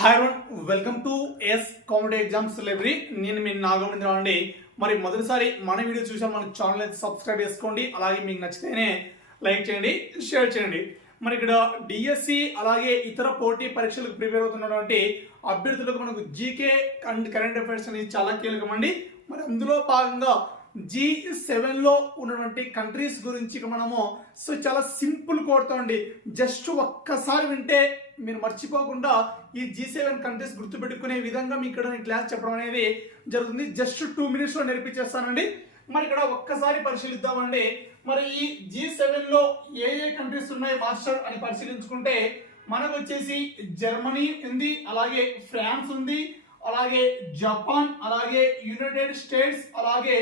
Hi welcome to S comedy exams library నేను మీ నాగమేంద్ర అండి. మరి మొదటిసారి మన వీడియో చూసాం మన ఛానల్ అయితే సబ్స్క్రైబ్ చేసుకోండి. అలాగే మీకు నచ్చితేనే లైక్ చేయండి షేర్ చేయండి. మరి ఇక్కడ డిఎస్సి అలాగే ఇతర పోటీ పరీక్షలకు ప్రిపేర్ అవుతున్నటువంటి అభ్యర్థులకు మనకు జీకే అండ్ కరెంట్ అఫైర్స్ అనేది చాలా కీలకమండి మరి అందులో భాగంగా జీ సెవెన్లో ఉన్నటువంటి కంట్రీస్ గురించి మనము సో చాలా సింపుల్ కోడ్తో అండి. జస్ట్ ఒక్కసారి వింటే మీరు మర్చిపోకుండా ఈ జీ సెవెన్ కంట్రీస్ గుర్తుపెట్టుకునే విధంగా మీకు ఇక్కడ నేను క్లాస్ చెప్పడం అనేది జరుగుతుంది. జస్ట్ టూ మినిట్స్లో నేర్పించేస్తానండి. మరి ఇక్కడ ఒక్కసారి పరిశీలిద్దామండి. మరి ఈ జీ సెవెన్లో ఏ ఏ కంట్రీస్ ఉన్నాయి మాస్టర్ అని పరిశీలించుకుంటే మనకు వచ్చేసి జర్మనీ ఉంది అలాగే ఫ్రాన్స్ ఉంది అలాగే జపాన్ అలాగే యునైటెడ్ స్టేట్స్ అలాగే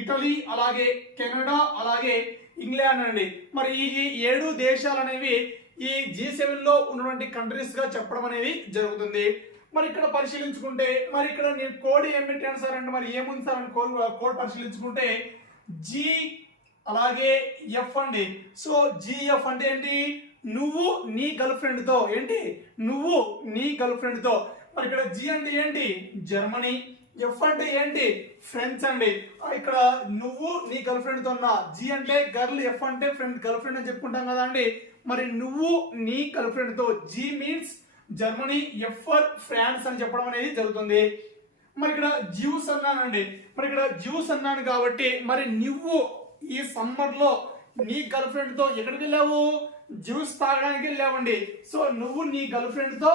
ఇటలీ అలాగే కెనడా అలాగే ఇంగ్లాండ్ అండి మరి ఈ ఏడు దేశాలు అనేవి ఈ జీ సెవెన్లో ఉన్నటువంటి కంట్రీస్గా చెప్పడం అనేది జరుగుతుంది. మరి ఇక్కడ పరిశీలించుకుంటే మరి ఇక్కడ నేను కోడ్ ఏం పెట్టాను సార్ అంటే మరి ఏముంది సార్ అని కోడ్ కోడ్ పరిశీలించుకుంటే జీ అలాగే ఎఫ్ అండి. సో జిఎఫ్ అంటే ఏంటి? నువ్వు నీ గర్ల్ ఫ్రెండ్తో ఏంటి? నువ్వు నీ గర్ల్ ఫ్రెండ్తో మరి ఇక్కడ జి అంటే ఏంటి? జర్మనీ. ఎఫ్ అంటే ఏంటి? ఫ్రెండ్స్ అండి. ఇక్కడ నువ్వు నీ గర్ల్ ఫ్రెండ్తో ఉన్నా జి అంటే గర్ల్ ఎఫ్ అంటే ఫ్రెండ్ గర్ల్ ఫ్రెండ్ అని చెప్పుకుంటాం కదా అండి. మరి నువ్వు నీ గర్ల్ ఫ్రెండ్తో G means Germany F for France అని చెప్పడం అనేది జరుగుతుంది. మరి ఇక్కడ జ్యూస్ అన్నానండి. మరి ఇక్కడ జ్యూస్ అన్నాను కాబట్టి మరి నువ్వు ఈ సమ్మర్లో నీ గర్ల్ ఫ్రెండ్తో ఎక్కడికి వెళ్ళావు? జ్యూస్ తాగడానికి వెళ్ళావండి. సో నువ్వు నీ గర్ల్ ఫ్రెండ్తో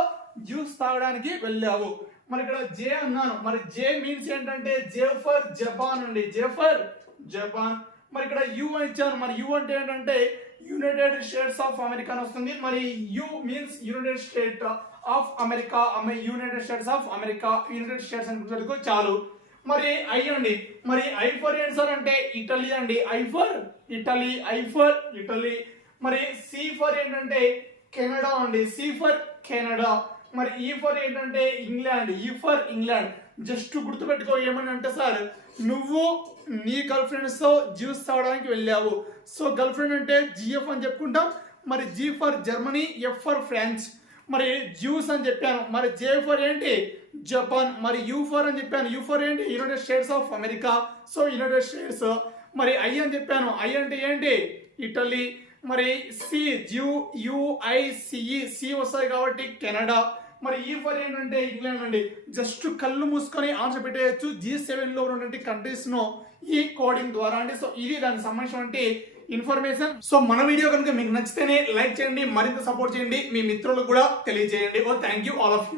జ్యూస్ తాగడానికి వెళ్ళావు. మరి ఇక్కడ జే అన్నాను. మరి జే మీన్స్ ఏంటంటే జే ఫర్ జపాన్ అండి. J for Japan. మరి ఇక్కడ యు అని ఇచ్చాను. మరి యు అంటే ఏంటంటే యునైటెడ్ స్టేట్స్ ఆఫ్ అమెరికా అని వస్తుంది. మరి U means United State of America United States of America United States అని గుర్తుపెట్టుకో చాలు. మరి ఐ అండి. మరి ఐ ఫర్ ఏంటి సార్ అంటే ఇటలీ అండి. I for Italy I for Italy. మరి సి ఫర్ ఏంటంటే కెనడా అండి. C for Canada. మరి e ఈ ఫర్ ఏంటంటే England E for England just గుర్తుపెట్టుకో ఏమని అంటే సార్ నువ్వు నీ గర్ల్ ఫ్రెండ్స్తో జ్యూస్ తాగడానికి వెళ్ళావు. సో గర్ల్ ఫ్రెండ్ అంటే జిఎఫ్ అని చెప్పుకుంటాం. మరి G for Germany F for France మరి జ్యూస్ అని చెప్పాను. మరి జే ఫర్ ఏంటి? జపాన్ మరి యూ ఫర్ అని చెప్పాను. యూ ఫర్ ఏంటి? United States of America so United States మరి ఐ అని చెప్పాను. ఐ అంటే ఏంటి? ఇటలీ మరి సి జ్యూ యుఐసిఈ సి వస్తాయి కాబట్టి కెనడా మరి ఈ ఫర్ ఏంటంటే ఇంగ్లాండ్ అండి. జస్ట్ కళ్ళు మూసుకొని ఆన్సర్ పెట్టేయచ్చు. జీ సెవెన్లో ఉన్నటువంటి కంట్రీస్ను ఈ కోడింగ్ ద్వారా అండి. సో ఇది దానికి సంబంధించినటువంటి ఇన్ఫర్మేషన్ సో మన వీడియో కనుక మీకు నచ్చితేనే లైక్ చేయండి. మరింత సపోర్ట్ చేయండి. మీ మిత్రులకు కూడా తెలియజేయండి. ఓ thank you all of you